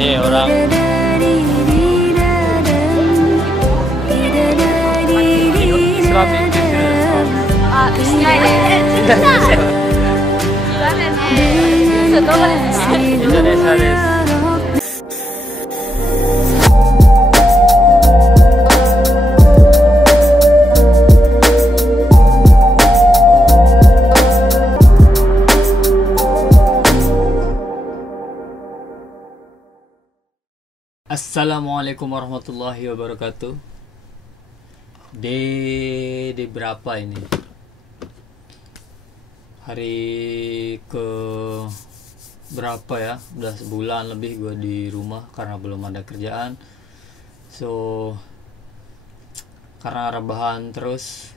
Nih orang Indonesia deh. Assalamualaikum warahmatullahi wabarakatuh. Di berapa ini? Hari ke berapa ya? Udah sebulan lebih gue di rumah karena belum ada kerjaan. So karena rebahan terus.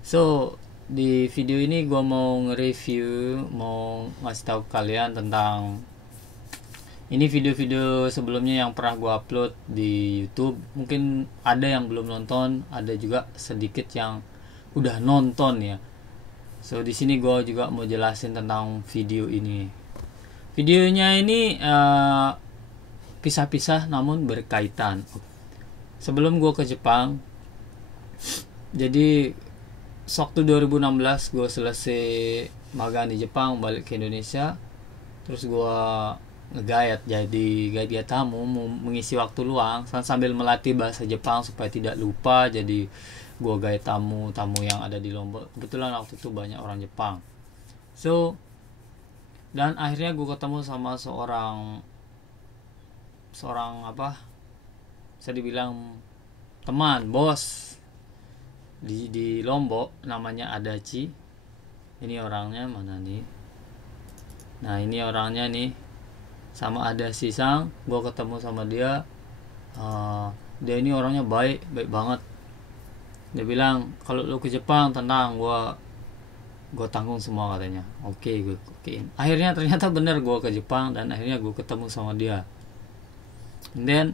So di video ini gue mau nge-review, mau ngasih tahu kalian tentang ini video-video sebelumnya yang pernah gue upload di YouTube. Mungkin ada yang belum nonton, ada juga sedikit yang udah nonton ya. So di sini gue juga mau jelasin tentang video ini. Videonya ini pisah-pisah namun berkaitan. Sebelum gue ke Jepang, jadi waktu 2016 gue selesai magang di Jepang, balik ke Indonesia, terus gue ngegayat jadi gaya tamu, mengisi waktu luang sambil melatih bahasa Jepang supaya tidak lupa. Jadi gue gaya tamu yang ada di Lombok. Kebetulan waktu itu banyak orang Jepang. So dan akhirnya gue ketemu sama seorang apa, bisa dibilang teman, bos di Lombok, namanya Adachi. Ini orangnya mana nih? Nah ini orangnya nih, sama ada Sisang. Gue ketemu sama dia, dia ini orangnya baik banget. Dia bilang kalau lu ke Jepang tenang, gue tanggung semua katanya. Oke, gue okein. Akhirnya ternyata bener gue ke Jepang dan akhirnya gue ketemu sama dia. And then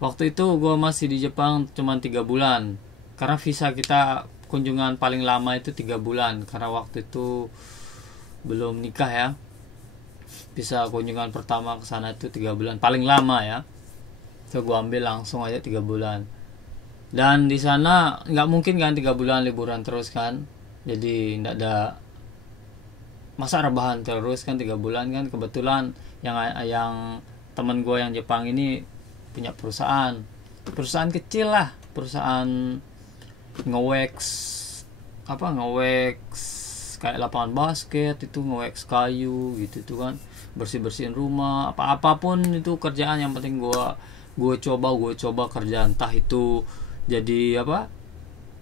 waktu itu gue masih di Jepang cuma 3 bulan karena visa kita kunjungan paling lama itu 3 bulan karena waktu itu belum nikah ya. Bisa kunjungan pertama ke sana itu 3 bulan paling lama ya. So gue ambil langsung aja 3 bulan. Dan di sana nggak mungkin kan 3 bulan liburan terus kan. Jadi nggak ada masa rebahan terus kan 3 bulan kan. Kebetulan yang temen gue yang Jepang ini punya perusahaan kecil lah, perusahaan nge-wax kayak lapangan basket itu, nge-wax kayu gitu tuh kan, bersihin rumah, apapun itu kerjaan, yang penting gue coba kerjaan, entah itu jadi apa,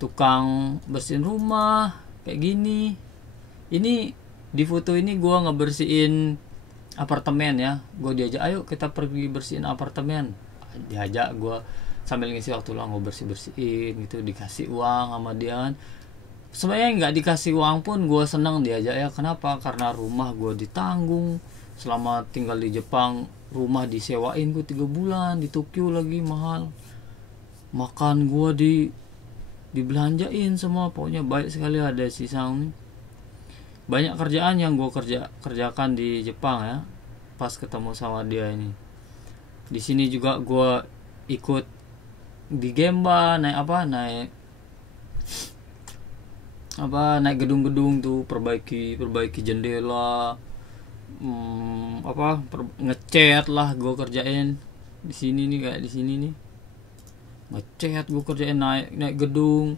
tukang bersihin rumah kayak gini. Ini di foto ini gue ngebersihin apartemen ya. Gue diajak, ayo kita pergi bersihin apartemen, diajak gue sambil ngisi waktu luang, gue bersihin gitu, dikasih uang sama dia kan. Sebenarnya nggak dikasih uang pun gue senang diajak ya. Kenapa? Karena rumah gue ditanggung selama tinggal di Jepang. Rumah disewain gue 3 bulan, di Tokyo lagi mahal. Makan gue dibelanjain semua. Pokoknya baik sekali ada Sisang. Banyak kerjaan yang gue kerjakan di Jepang ya pas ketemu sama dia ini. Di sini juga gue ikut di Gemba, naik gedung-gedung tuh, perbaiki jendela, ngecat lah gue kerjain di sini nih, kayak di sini nih ngecat gue kerjain, naik gedung.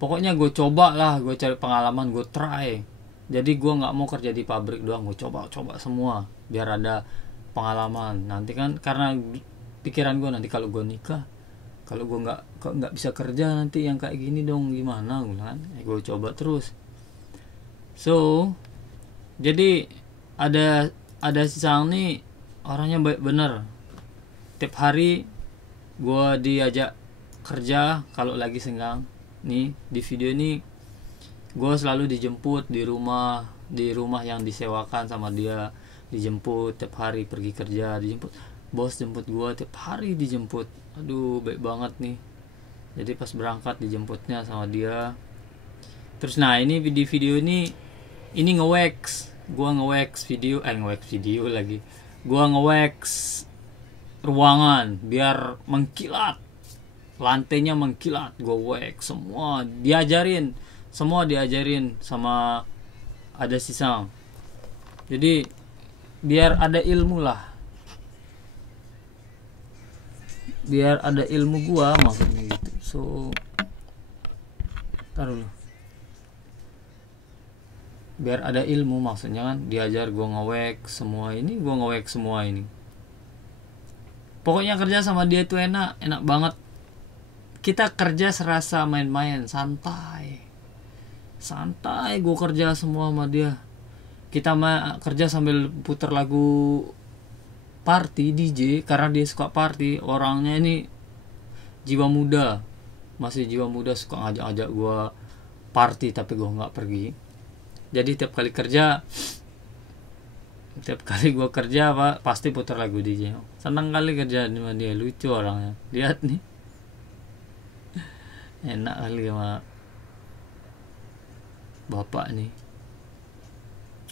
Pokoknya gue coba lah, gue cari pengalaman, gue try. Jadi gue nggak mau kerja di pabrik doang, gue coba semua biar ada pengalaman. Nanti kan karena pikiran gue, nanti kalau gue nikah, kalau gue nggak bisa kerja nanti yang kayak gini dong gimana kan. Gue coba terus. So jadi ada Sisang nih orangnya baik bener. Tiap hari gue diajak kerja kalau lagi senggang. Nih di video ini gue selalu dijemput di rumah yang disewakan sama dia. Dijemput tiap hari pergi kerja, dijemput bos, jemput gue tiap hari, dijemput. Aduh baik banget nih. Jadi pas berangkat dijemputnya sama dia. Terus nah ini di video ini nge-wax. Gua nge-wax video lagi. Gua nge-wax ruangan biar mengkilat, lantainya mengkilat, gue wek semua, diajarin sama ada sisang. Jadi biar ada ilmu lah, biar ada ilmu gua maksudnya gitu. So taruh dulu, biar ada ilmu maksudnya kan, diajar gua ngewek semua ini. Pokoknya kerja sama dia itu enak banget. Kita kerja serasa main-main, santai gue kerja semua sama dia. Kita kerja sambil putar lagu party, DJ, karena dia suka party. Orangnya ini masih jiwa muda, suka ngajak gue party tapi gue nggak pergi. Jadi tiap kali gue kerja pasti putar lagu DJ. Senang kali kerja sama dia, lucu orangnya, lihat nih. Enak kali sama bapak nih,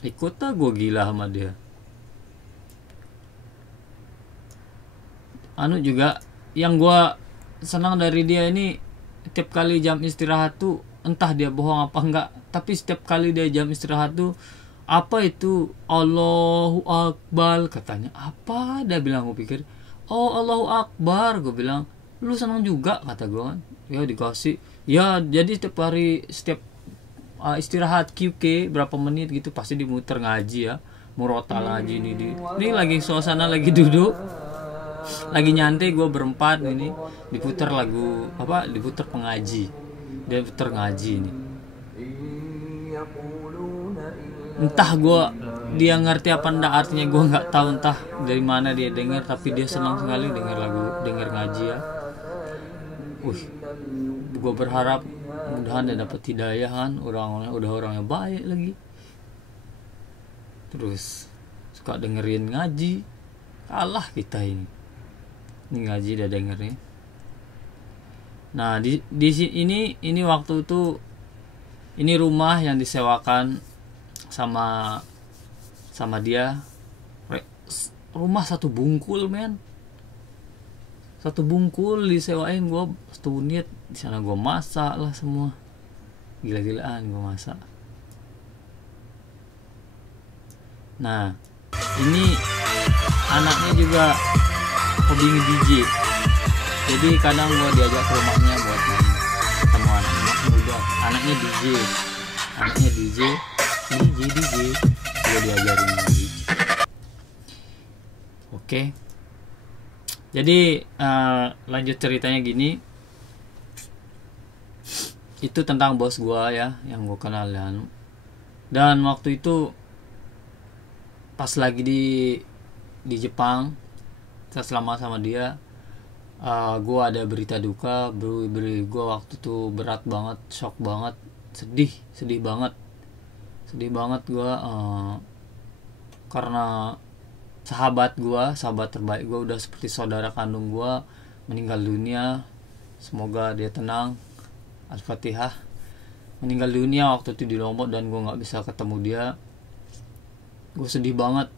ikut lah gue, gila sama dia. Juga yang gue senang dari dia ini, tiap kali jam istirahat tuh, entah dia bohong apa enggak, tapi setiap kali dia jam istirahat tuh, apa itu Allahu Akbar katanya. Apa dia bilang, gue pikir oh Allahu Akbar, gue bilang lu senang juga kata gue kan. Ya dikasih ya, jadi setiap istirahat QK berapa menit gitu pasti dimuter ngaji ya, murotal ngaji ini lagi suasana lagi duduk lagi nyantai, gue berempat ini diputar lagu diputar pengaji, dia putar ngaji ini. Entah dia ngerti apa ndak artinya, gue nggak tahu, entah dari mana dia dengar, tapi dia senang sekali dengar ngaji ya. Gue berharap mudahan dia dapat hidayah kan, orangnya baik lagi, terus suka dengerin ngaji. Kalah kita ini ngaji dia dengerin. Nah di sini ini waktu itu ini rumah yang disewakan sama dia, rumah satu bungkul men, satu bungkul disewain gue 1 unit. Di sana gue masak lah semua, gila-gilaan gue masak. Nah ini anaknya juga hobi nge-DJ, jadi kadang gue diajak ke rumahnya buat main, ketemu anaknya muda, anaknya DJ, gue diajarin DJ. Oke. Jadi lanjut ceritanya gini, itu tentang bos gue ya, yang gue kenal dan waktu itu pas lagi di Jepang, selama sama dia, gue ada berita duka. Gue waktu itu berat banget, shock banget, sedih banget gue, karena sahabat terbaik gue, udah seperti saudara kandung gue, meninggal dunia. Semoga dia tenang. Al-Fatihah. Meninggal dunia waktu itu di Lombok, dan gue nggak bisa ketemu dia. Gue sedih banget.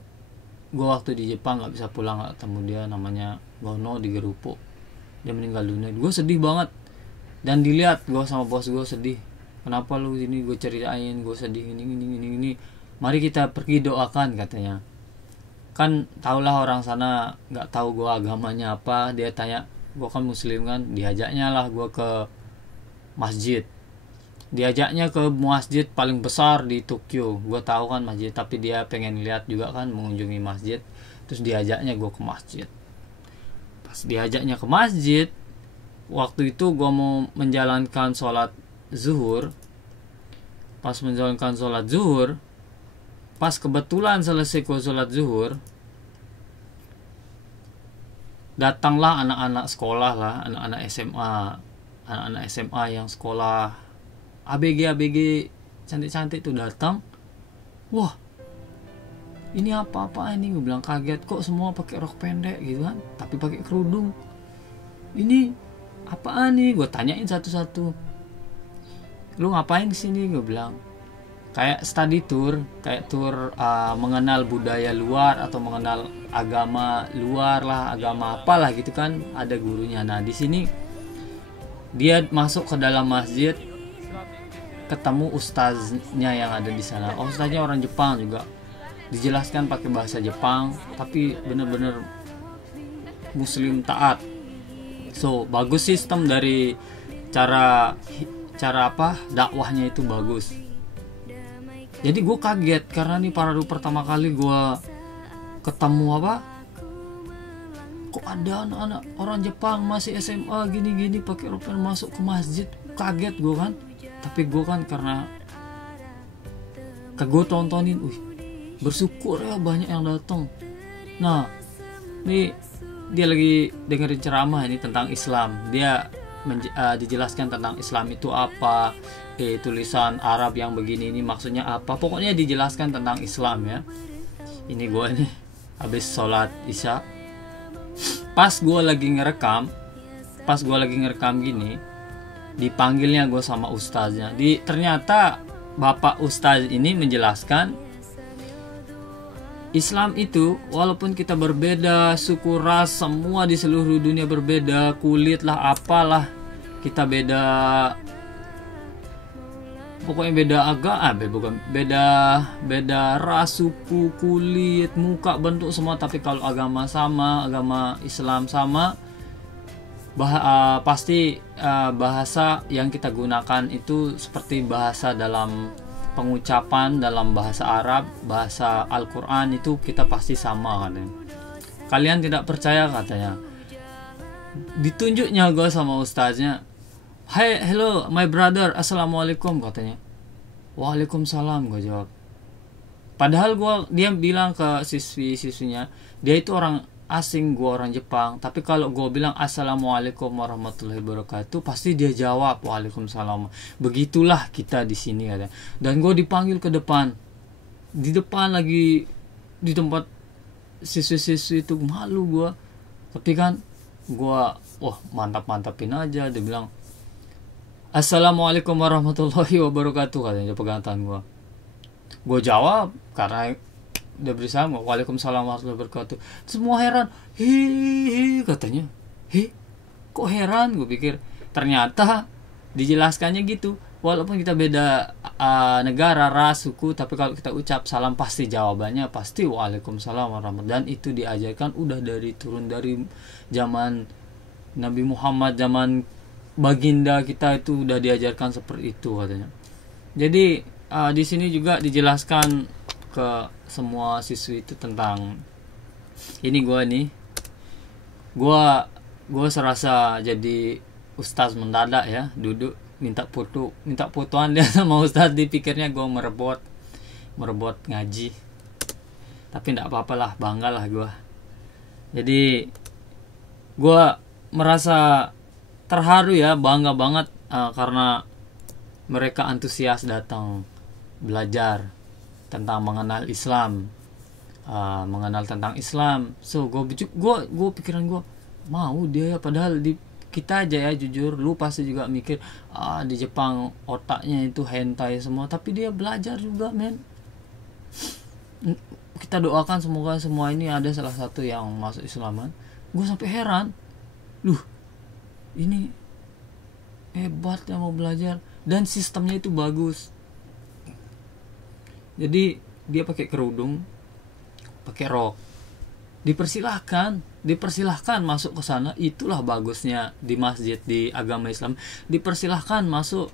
Gue waktu di Jepang nggak bisa pulang, nggak ketemu dia. Namanya Gono di Gerupo, dia meninggal dunia. Gue sedih banget, dan dilihat gue sama bos gue sedih. Kenapa lu ini? Gue ceritain gue sedih ini. Mari kita pergi doakan katanya. Kan tahulah orang sana nggak tahu gue agamanya apa. Dia tanya, gue kan muslim kan, diajaknya lah gue ke masjid. Diajaknya ke masjid paling besar di Tokyo. Gue tahu kan masjid, tapi dia pengen lihat juga kan, mengunjungi masjid. Terus diajaknya gue ke masjid. Pas diajaknya ke masjid, waktu itu gue mau menjalankan sholat zuhur. Pas menjalankan sholat zuhur, pas kebetulan selesai sholat zuhur, datanglah anak-anak sekolah lah, anak-anak SMA yang sekolah ABG cantik-cantik tuh datang. Wah, ini apa ini? Gue bilang kaget, kok semua pakai rok pendek gitu kan, tapi pakai kerudung. Ini apaan nih? Gue tanyain satu-satu. Lu ngapain kesini? Gue bilang kayak study tour, kayak tour mengenal budaya luar atau mengenal agama luar lah, agama apalah gitu kan, ada gurunya. Nah di sini dia masuk ke dalam masjid, ketemu ustaznya yang ada di sana. Ustaznya orang Jepang juga, dijelaskan pakai bahasa Jepang, tapi bener-bener muslim taat. So bagus sistem dari cara apa dakwahnya itu bagus. Jadi gue kaget karena nih baru pertama kali gue ketemu apa, kok ada anak-anak orang Jepang masih SMA gini-gini pakai ropan masuk ke masjid. Kaget gue kan, tapi gue kan karena gue tontonin, bersyukur ya banyak yang datang. Nah ini dia lagi dengerin ceramah ini tentang Islam. Dia dijelaskan tentang Islam itu apa, tulisan Arab yang begini ini maksudnya apa. Pokoknya dijelaskan tentang Islam ya. Ini gue nih habis sholat isya, pas gue lagi ngerekam gini, dipanggilnya gue sama ustaznya. Ternyata bapak ustaz ini menjelaskan Islam itu walaupun kita berbeda suku, ras, semua di seluruh dunia berbeda, kulit lah apalah, kita beda, pokoknya beda agama, beda ras, suku, kulit, muka, bentuk semua, tapi kalau agama sama, agama Islam sama, pasti bahasa yang kita gunakan itu seperti bahasa dalam pengucapan dalam bahasa Arab, bahasa Al-Quran itu kita pasti sama katanya. Kalian tidak percaya katanya. Ditunjuknya gue sama ustaznya, "Hey, hello my brother, assalamualaikum," katanya. "Waalaikumsalam," gue jawab. Padahal dia bilang ke siswinya, dia itu orang asing, gue orang Jepang, tapi kalau gue bilang assalamualaikum warahmatullahi wabarakatuh, pasti dia jawab waalaikumsalam. Begitulah kita di sini katanya. Dan gue dipanggil ke depan, di depan lagi di tempat siswi-siswi itu, malu gue, tapi kan gue mantap-mantapin aja. Dia bilang assalamualaikum warahmatullahi wabarakatuh katanya, dia pegang tangan gue jawab karena dia berusaha, waalaikumsalam warahmatullahi wabarakatuh. Semua heran, katanya, kok heran? Gue pikir ternyata dijelaskannya gitu. Walaupun kita beda negara, ras, suku, tapi kalau kita ucap salam pasti jawabannya pasti waalaikumsalam warahmatullahi. Dan itu diajarkan udah turun dari zaman Nabi Muhammad, zaman baginda kita itu udah diajarkan seperti itu katanya. Jadi di sini juga dijelaskan ke semua siswi itu tentang ini. Gue serasa jadi ustaz mendadak ya, duduk minta fotoan dia sama ustaz. Dipikirnya gue merebut ngaji, tapi tidak apa-apa lah, bangga lah gue. Jadi gue merasa terharu ya, bangga banget karena mereka antusias datang belajar tentang mengenal Islam, mengenal tentang Islam. So gue pikiran gue mau dia ya, padahal di kita aja ya, jujur lu pasti juga mikir di Jepang otaknya itu hentai semua, tapi dia belajar juga men. Kita doakan semoga semua ini ada salah satu yang masuk Islaman. Gue sampai heran, ini hebat yang mau belajar, dan sistemnya itu bagus. Jadi dia pakai kerudung, pakai rok, dipersilahkan masuk ke sana. Itulah bagusnya di masjid, di agama Islam, dipersilahkan masuk.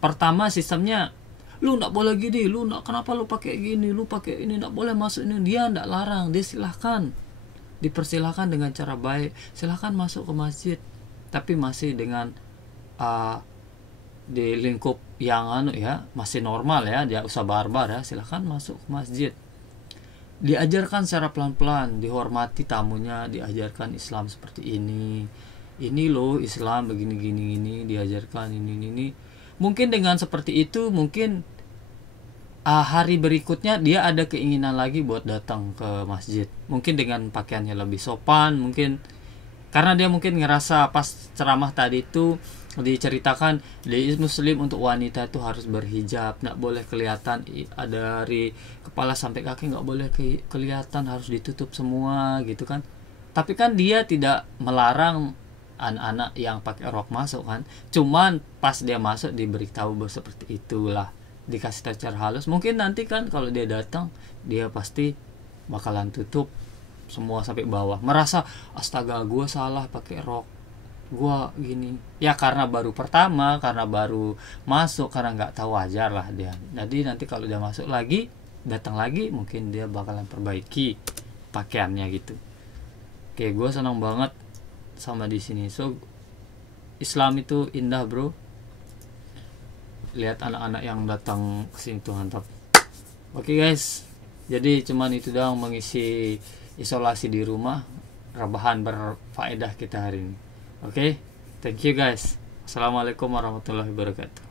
Pertama sistemnya, lu nggak boleh gini, kenapa lu pakai gini, lu pakai ini, nggak boleh masuk ini. Dia nggak larang, dia silahkan, dipersilahkan dengan cara baik. Silahkan masuk ke masjid, tapi masih dengan di lingkup yang masih normal ya, dia usah barbar ya. Silahkan masuk ke masjid, diajarkan secara pelan-pelan, dihormati tamunya, diajarkan Islam seperti ini loh Islam begini, diajarkan ini. Mungkin dengan seperti itu, mungkin hari berikutnya dia ada keinginan lagi buat datang ke masjid, mungkin dengan pakaiannya lebih sopan, mungkin karena dia mungkin ngerasa pas ceramah tadi itu diceritakan di Muslim untuk wanita itu harus berhijab, nggak boleh kelihatan dari kepala sampai kaki, nggak boleh kelihatan, harus ditutup semua gitu kan. Tapi kan dia tidak melarang anak-anak yang pakai rok masuk kan, cuman pas dia masuk diberitahu bahwa seperti itulah, dikasih tahu secara halus. Mungkin nanti kan kalau dia datang dia pasti bakalan tutup semua sampai bawah, merasa astaga gue salah pakai rok, gua gini ya, karena baru pertama, karena baru masuk, karena nggak tahu, wajar lah dia. Jadi nanti kalau dia masuk lagi, datang lagi, mungkin dia bakalan perbaiki pakaiannya gitu. Oke, gue senang banget sama di sini. So Islam itu indah bro, lihat anak-anak yang datang ke sini tuh mantap. Oke guys, jadi cuman itu doang mengisi isolasi di rumah, rebahan berfaedah kita hari ini. Oke, thank you guys. Assalamualaikum warahmatullahi wabarakatuh.